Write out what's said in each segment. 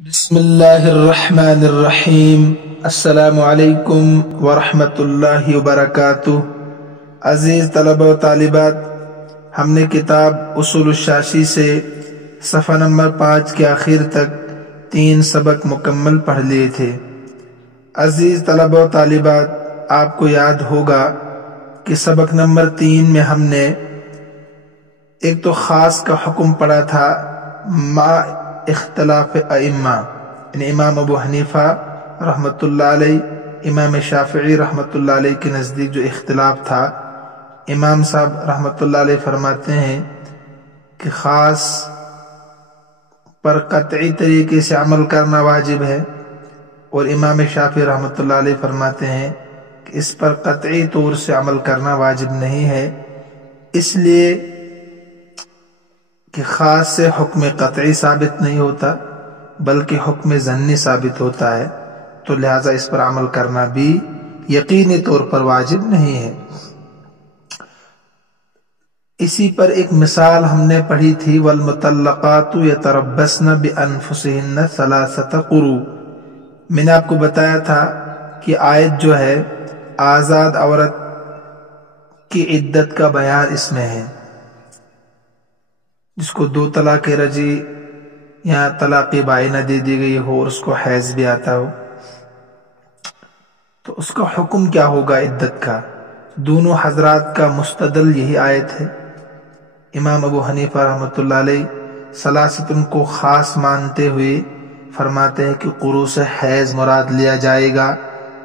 بسم اللہ الرحمن الرحیم۔ السلام علیکم ورحمۃ اللہ وبرکاتہ۔ عزیز طلبہ و طالبات، ہم نے کتاب اصول الشاشی سے صفحہ نمبر 5 کے آخر تک 3 سبق مکمل پڑھ لیے تھے۔ عزیز طلبہ و طالبات، آپ کو یاد ہوگا کہ سبق نمبر 3 میں ہم نے ایک تو خاص کا حکم پڑھا تھا مع اختلاف ائمہ، یعنی امام ابو حنیفہ رحمۃ اللہ علیہ، امام شافعی رحمۃ اللہ علیہ کے نزدیک جو اختلاف تھا، امام صاحب رحمۃ اللہ علیہ فرماتے ہیں کہ خاص پر قطعی طریقے سے عمل کرنا واجب ہے، اور امام شافعی رحمۃ اللہ علیہ فرماتے ہیں کہ اس پر قطعی طور سے عمل کرنا واجب نہیں ہے، اس لیے کہ خاص سے حکم قطعی ثابت نہیں ہوتا بلکہ حکم ظنی ثابت ہوتا ہے، تو لہٰذا اس پر عمل کرنا بھی یقینی طور پر واجب نہیں ہے۔ اسی پر ایک مثال ہم نے پڑھی تھی، والمطلقات یتربصن بانفسہن ثلاثۃ قروء۔ میں نے آپ کو بتایا تھا کہ آیت جو ہے آزاد عورت کی عدت کا بیان اس میں ہے، جس کو 2 طلاق رجعی یا طلاق بائنہ دے دی گئی ہو اور اس کو حیض بھی آتا ہو، تو اس کا حکم کیا ہوگا عدت کا؟ دونوں حضرات کا مستدل یہی آیت ہے۔ امام ابو حنیفہ رحمۃ اللہ علیہ ثلاثتن کو خاص مانتے ہوئے فرماتے ہیں کہ قروء سے حیض مراد لیا جائے گا،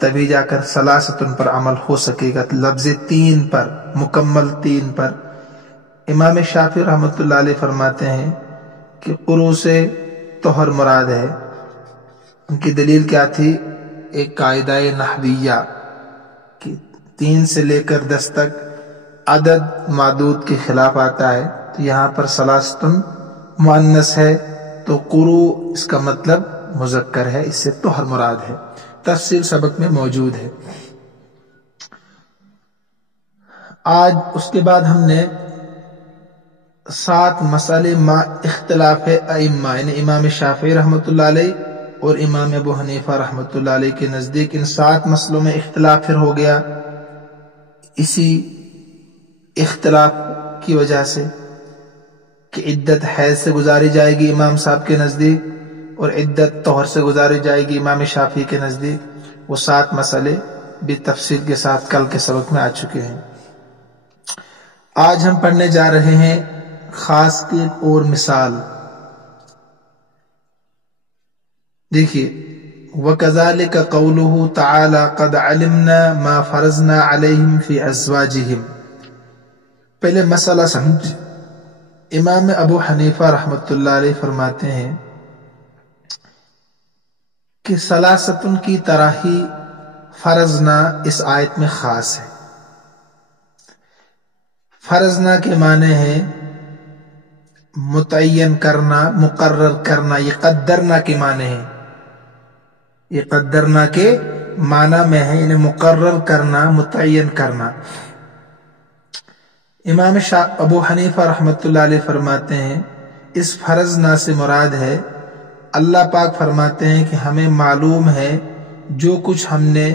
تبھی جا کر ثلاثتن پر عمل ہو سکے گا، لفظ 3 پر، مکمل 3 پر۔ امام شافعی رحمۃ اللہ علیہ فرماتے ہیں کہ قروء سے طہر مراد ہے۔ ان کی دلیل کیا تھی؟ ایک قاعدہ نحویہ کہ 3 سے لے کر 10 تک عدد معدود کے خلاف آتا ہے، تو یہاں پر ثلاثتن مؤنث ہے تو قروء اس کا مطلب مذکر ہے، اس سے طہر مراد ہے۔ تفصیل سبق میں موجود ہے۔ آج اس کے بعد ہم نے 7 مسئلے مع اختلاف ائمہ، یعنی امام شافعی رحمۃ اللہ علیہ اور امام ابو حنیفہ رحمۃ اللہ علیہ کے نزدیک ان 7 مسئلوں میں اختلاف پھر ہو گیا، اسی اختلاف کی وجہ سے کہ عدت حیض سے گزاری جائے گی امام صاحب کے نزدیک اور عدت طہر سے گزاری جائے گی امام شافعی کے نزدیک۔ وہ 7 مسئلے بھی تفصیل کے ساتھ کل کے سبق میں آ چکے ہیں۔ آج ہم پڑھنے جا رہے ہیں خاص کی ایک اور مثال۔ دیکھیے، وَكَذَلِكَ قَوْلُهُ تَعَالَى قَدْ عَلِمْنَا مَا فَرَضْنَا عَلَيْهِمْ فِي أَزْوَاجِهِمْ۔ پہلے مسئلہ سمجھ۔ امام ابو حنیفہ رحمۃ اللہ علیہ فرماتے ہیں کہ ثلاثتن کی طرح ہی فرضنا اس آیت میں خاص ہے۔ فرضنا کے معنی ہے متعین کرنا، مقرر کرنا، یہ قدرنا کے معنی ہے، یہ قدرنا کے معنی میں ہے، انہیں مقرر کرنا، متعین کرنا۔ امام ابو حنیفہ رحمۃ اللہ علیہ فرماتے ہیں اس فرضنا سے مراد ہے اللہ پاک فرماتے ہیں کہ ہمیں معلوم ہے جو کچھ ہم نے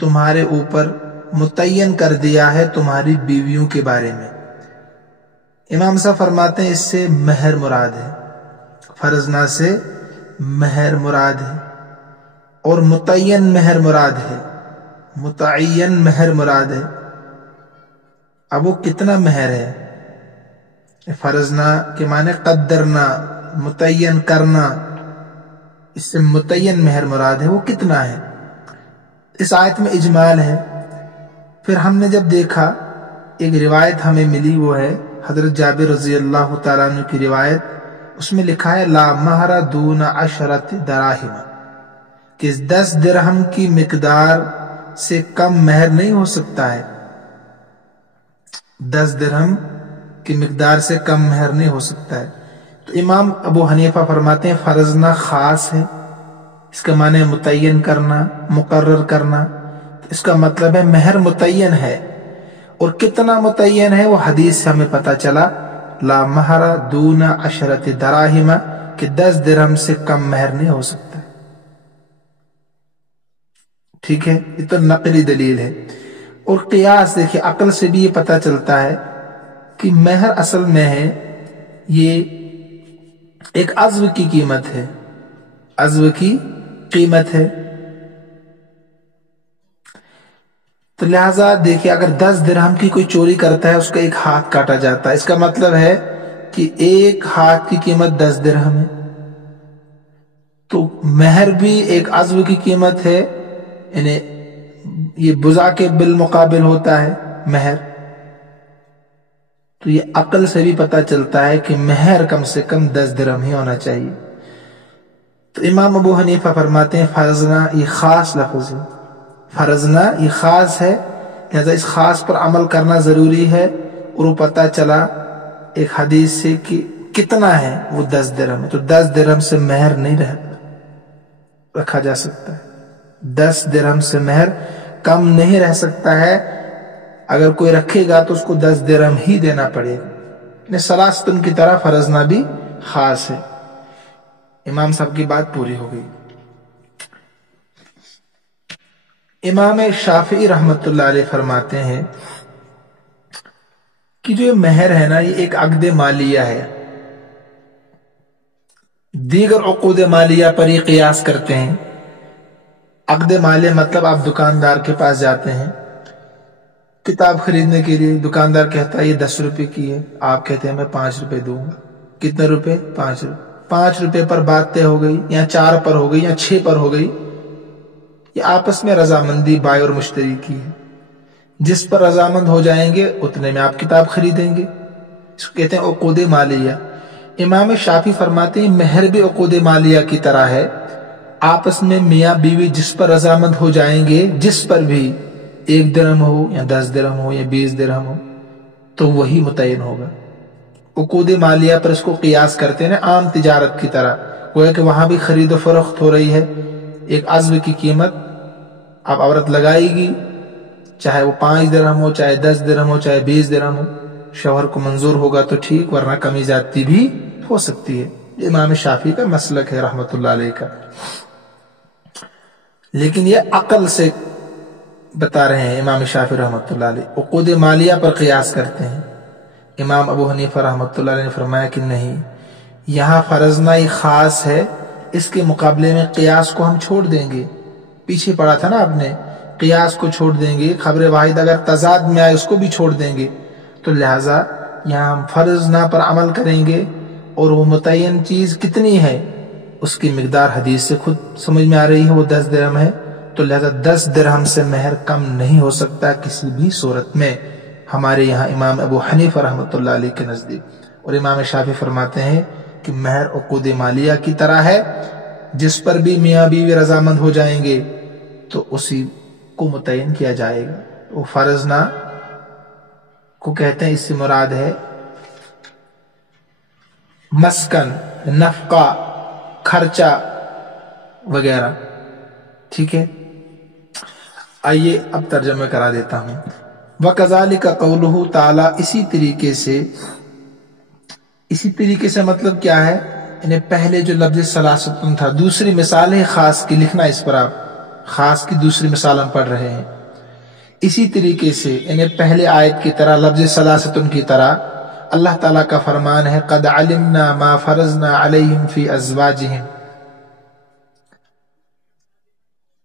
تمہارے اوپر متعین کر دیا ہے تمہاری بیویوں کے بارے میں۔ امام صاحب فرماتے ہیں اس سے مہر مراد ہے، فرضنا سے مہر مراد ہے، اور متعین مہر مراد ہے، متعین مہر مراد ہے۔ اب وہ کتنا مہر ہے؟ فرضنا کے معنی قدرنا، متعین کرنا، اس سے متعین مہر مراد ہے، وہ کتنا ہے؟ اس آیت میں اجمال ہے۔ پھر ہم نے جب دیکھا ایک روایت ہمیں ملی، وہ ہے حضرت جابر رضی اللہ تعالیٰ عنہ کی روایت، اس میں لکھا ہے لا مہر دون 10 دراہم، کہ 10 درہم کی مقدار سے کم مہر نہیں ہو سکتا ہے، 10 درہم کی مقدار سے کم مہر نہیں ہو سکتا ہے۔ تو امام ابو حنیفہ فرماتے ہیں فرضنا خاص ہے، اس کا معنی متعین کرنا، مقرر کرنا، اس کا مطلب ہے مہر متعین ہے، اور کتنا متعین ہے وہ حدیث سے ہمیں پتہ چلا، لا مہر دون 10 دراہم، کہ 10 درہم سے کم مہر نہیں ہو سکتا. ٹھیک ہے، یہ تو نقلی دلیل ہے. اور قیاس دیکھیے، عقل سے بھی یہ پتہ چلتا ہے کہ مہر اصل میں ہے یہ ایک عضو کی قیمت ہے، عضو کی قیمت ہے. تو لہٰذا دیکھیے اگر 10 درہم کی کوئی چوری کرتا ہے اس کا ایک ہاتھ کاٹا جاتا ہے، اس کا مطلب ہے کہ ایک ہاتھ کی قیمت 10 درہم ہے. تو مہر بھی ایک عضو کی قیمت ہے، یعنی یہ بضاع کے بالمقابل ہوتا ہے مہر. تو یہ عقل سے بھی پتہ چلتا ہے کہ مہر کم سے کم 10 درہم ہی ہونا چاہیے. تو امام ابو حنیفہ فرماتے ہیں فرضنا یہ خاص لفظ ہے، فرضنا یہ خاص ہے، لہذا اس خاص پر عمل کرنا ضروری ہے. اور وہ پتہ چلا ایک حدیث سے کہ کتنا ہے وہ 10 درہم ہے. تو 10 درہم سے مہر نہیں رکھا جا سکتا ہے، 10 درہم سے مہر کم نہیں رہ سکتا ہے. اگر کوئی رکھے گا تو اس کو 10 درہم ہی دینا پڑے گا. سلاستن کی طرح فرضنا بھی خاص ہے. امام صاحب کی بات پوری ہو گئی. امام شافعی رحمت اللہ علیہ فرماتے ہیں کہ جو یہ مہر ہے نا، یہ ایک عقد مالیہ ہے. دیگر عقود مالیہ پر یہ قیاس کرتے ہیں. عقد مالیہ مطلب آپ دکاندار کے پاس جاتے ہیں کتاب خریدنے کے لیے، دکاندار کہتا ہے یہ 10 روپے کی ہے، آپ کہتے ہیں میں 5 روپے دوں گا. کتنے روپے؟ 5 روپے. 5 روپے پر بات طے ہو گئی، یا 4 پر ہو گئی، یا 6 پر ہو گئی. یہ آپس میں رضامندی بائع اور مشتری کی ہے. جس پر رضامند ہو جائیں گے اتنے میں آپ کتاب خریدیں گے. اس کو کہتے ہیں عقود مالیہ. امام شافعی فرماتے ہیں مہر بھی عقود مالیہ کی طرح ہے. آپس میں میاں بیوی جس پر رضامند ہو جائیں گے، جس پر بھی 1 درہم ہو یا 10 درہم ہو یا 20 درہم ہو تو وہی متعین ہوگا. عقود مالیہ پر اس کو قیاس کرتے ہیں عام تجارت کی طرح. گویا کہ وہاں بھی خرید و فروخت ہو رہی ہے. ایک عضو کی قیمت اب عورت لگائے گی، چاہے وہ 5 درہم ہو، چاہے 10 درہم ہو، چاہے 20 درہم ہو. شوہر کو منظور ہوگا تو ٹھیک، ورنہ کمی زیادتی بھی ہو سکتی ہے. امام شافعی کا مسلک ہے رحمت اللہ علیہ کا. لیکن یہ عقل سے بتا رہے ہیں امام شافعی رحمت اللہ علیہ. عقود مالیہ پر قیاس کرتے ہیں. امام ابو حنیفہ رحمت اللہ علیہ نے فرمایا کہ نہیں، یہاں فرضنا یہ خاص ہے، اس کے مقابلے میں قیاس کو ہم چھوڑ دیں گے. پیچھے پڑا تھا نا آپ نے، قیاس کو چھوڑ دیں گے، خبر واحد اگر تضاد میں آئے اس کو بھی چھوڑ دیں گے. تو لہٰذا یہاں ہم فرضنا پر عمل کریں گے، اور وہ متعین چیز کتنی ہے اس کی مقدار حدیث سے خود سمجھ میں آ رہی ہے، وہ 10 درہم ہے. تو لہذا 10 درہم سے مہر کم نہیں ہو سکتا کسی بھی صورت میں، ہمارے یہاں امام ابو حنیفہ رحمۃ اللہ علیہ کے نزدیک. اور امام شافعی فرماتے ہیں کہ مہر عقود مالیہ کی طرح ہے، جس پر بھی میاں بیوی رضامند ہو جائیں گے تو اسی کو متعین کیا جائے گا. وہ فرضنا کو کہتے ہیں، اس سے مراد ہے مسکن، نفقہ، خرچہ وغیرہ. ٹھیک ہے، آئیے اب ترجمہ کرا دیتا ہوں. وَكَذَلِكَ قَوْلُهُ تعالیٰ، اسی طریقے سے مطلب کیا ہے؟ انہیں پہلے جو لفظ ثلاثتن تھا، دوسری مثال ہے خاص کی، لکھنا اس پر آپ، خاص کی دوسری مثال ہم پڑھ رہے ہیں. اسی طریقے سے انہیں پہلے آیت کی طرح لفظ ثلاثتن کی طرح اللہ تعالیٰ کا فرمان ہے قَدْ عَلِمْنَا مَا فَرَضْنَا عَلَيْهِمْ فِي أَزْوَاجِهِمْ.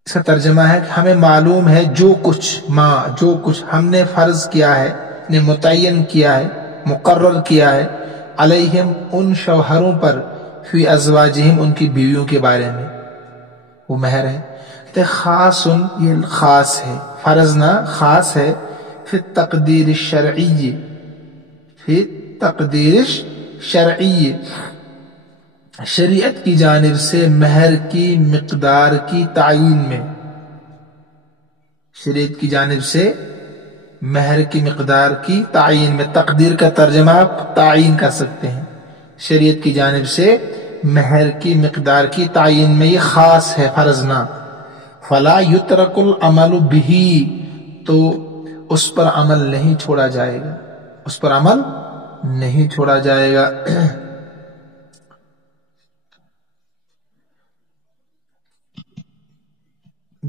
اس کا ترجمہ ہے کہ ہمیں معلوم ہے جو کچھ ہم نے فرض کیا ہے، نے متعین کیا ہے، مقرر کیا ہے، علیہم ان شوہروں پر، فی ازواجہم ان کی بیویوں کے بارے میں، وہ مہر ہے. خاص، یہ خاص ہے، فرضنا خاص ہے، فی التقدیر الشرعی، فی التقدیر الشرعی، شریعت کی جانب سے مہر کی مقدار کی تعیین میں. شریعت کی جانب سے مہر کی مقدار کی تعیین میں، تقدیر کا ترجمہ آپ تعیین کر سکتے ہیں. شریعت کی جانب سے مہر کی مقدار کی تعیین میں یہ خاص ہے فرضنا. فلا یترک العمل بہ، تو اس پر عمل نہیں چھوڑا جائے گا، اس پر عمل نہیں چھوڑا جائے گا.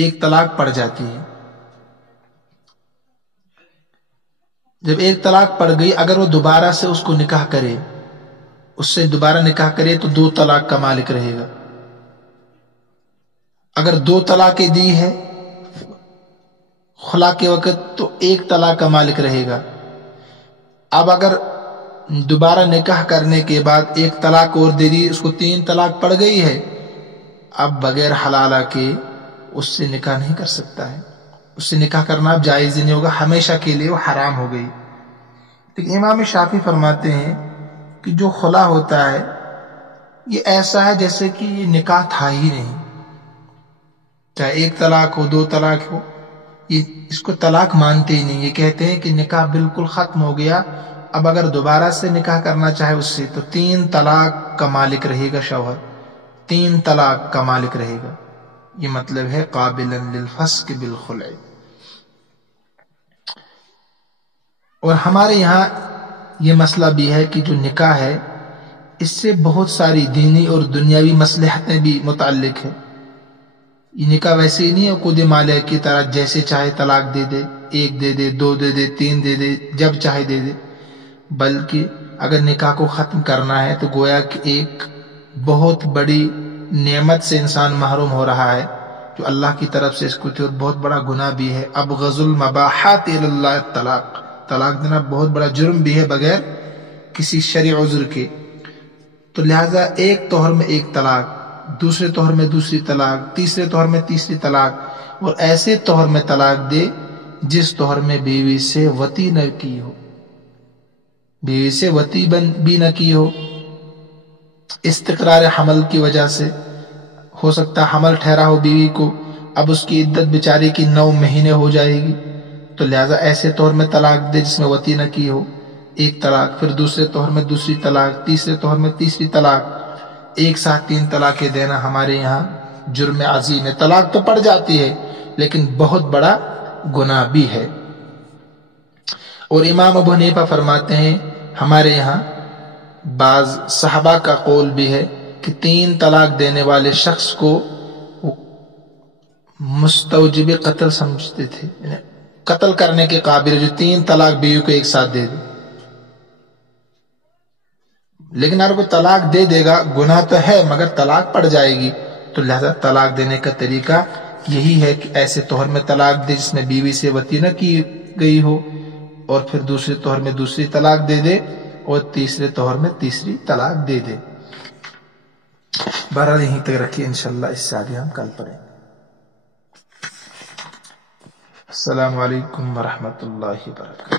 ایک طلاق پڑ جاتی ہے. جب ایک طلاق پڑ گئی، اگر وہ دوبارہ سے اس کو نکاح کرے، اس سے دوبارہ نکاح کرے تو 2 طلاق کا مالک رہے گا. اگر 2 طلاقیں دی ہے خلا کے وقت تو 1 طلاق کا مالک رہے گا. اب اگر دوبارہ نکاح کرنے کے بعد 1 طلاق اور دے دی، اس کو 3 طلاق پڑ گئی ہے، اب بغیر حلالہ کے اس سے نکاح نہیں کر سکتا ہے. اس سے نکاح کرنا اب جائز نہیں ہوگا، ہمیشہ کے لیے وہ حرام ہو گئی. لیکن امام شافعی فرماتے ہیں کہ جو خلا ہوتا ہے یہ ایسا ہے جیسے کہ یہ نکاح تھا ہی نہیں. چاہے 1 طلاق ہو 2 طلاق ہو، یہ اس کو طلاق مانتے ہی نہیں. یہ کہتے ہیں کہ نکاح بالکل ختم ہو گیا، اب اگر دوبارہ سے نکاح کرنا چاہے اس سے تو 3 طلاق کا مالک رہے گا شوہر، 3 طلاق کا مالک رہے گا. یہ مطلب ہے قابلا للفسق بالخلع. اور ہمارے یہاں یہ مسئلہ بھی ہے کہ جو نکاح ہے اس سے بہت ساری دینی اور دنیاوی مصلحتیں بھی متعلق ہیں. یہ نکاح ویسے ہی نہیں ہے قد مالک کی طرح جیسے چاہے طلاق دے دے، 1 دے دے، 2 دے دے، 3 دے دے، جب چاہے دے دے. بلکہ اگر نکاح کو ختم کرنا ہے تو گویا کہ ایک بہت بڑی نعمت سے انسان محروم ہو رہا ہے جو اللہ کی طرف سے اس کو اور بہت بڑا گناہ بھی ہے. ابغض المباحات الی اللہ الطلاق. طلاق دینا بہت بڑا جرم بھی ہے بغیر کسی شرعی عذر کے. تو لہٰذا ایک طہر میں 1 طلاق، دوسرے طہر میں 2 طلاق، تیسرے طہر میں 3 طلاق، اور ایسے طہر میں طلاق دے جس طہر میں بیوی سے وطی نہ کی ہو، بیوی سے وطی بھی نہ کی ہو. استقرار حمل کی وجہ سے ہو سکتا حمل ٹھہرا ہو بیوی کو، اب اس کی عدت بیچاری کی 9 مہینے ہو جائے گی، تو لہٰذا ایسے طور میں طلاق دے جس میں وطی نہ کی ہو، 1 طلاق. پھر دوسرے طور میں 2 طلاق، تیسرے طور میں 3 طلاق. ایک ساتھ 3 طلاقیں دینا ہمارے یہاں جرم عظیم ہے. طلاق تو پڑ جاتی ہے لیکن بہت بڑا گناہ بھی ہے. اور امام ابو حنیفہ فرماتے ہیں ہمارے یہاں بعض صحابہ کا قول بھی ہے کہ 3 طلاق دینے والے شخص کو مستوجب قتل سمجھتے تھے، یعنی قتل کرنے کے قابل جو 3 طلاق بیوی کو ایک ساتھ دے دے. لیکن اگر کوئی طلاق دے دے گا گناہ تو ہے مگر طلاق پڑ جائے گی، تو لہذا طلاق دینے کا طریقہ یہی ہے کہ ایسے طور میں طلاق دے جس میں بیوی سے وطی نہ کی گئی ہو، اور پھر دوسرے طور میں 2 طلاق دے دے، اور تیسرے طور میں 3 طلاق دے دے. بہرحال یہیں تک رکھیے، انشاءاللہ اس سے آگے ہم کل پڑھیں گے. السلام علیکم ورحمۃ اللہ وبرکاتہ.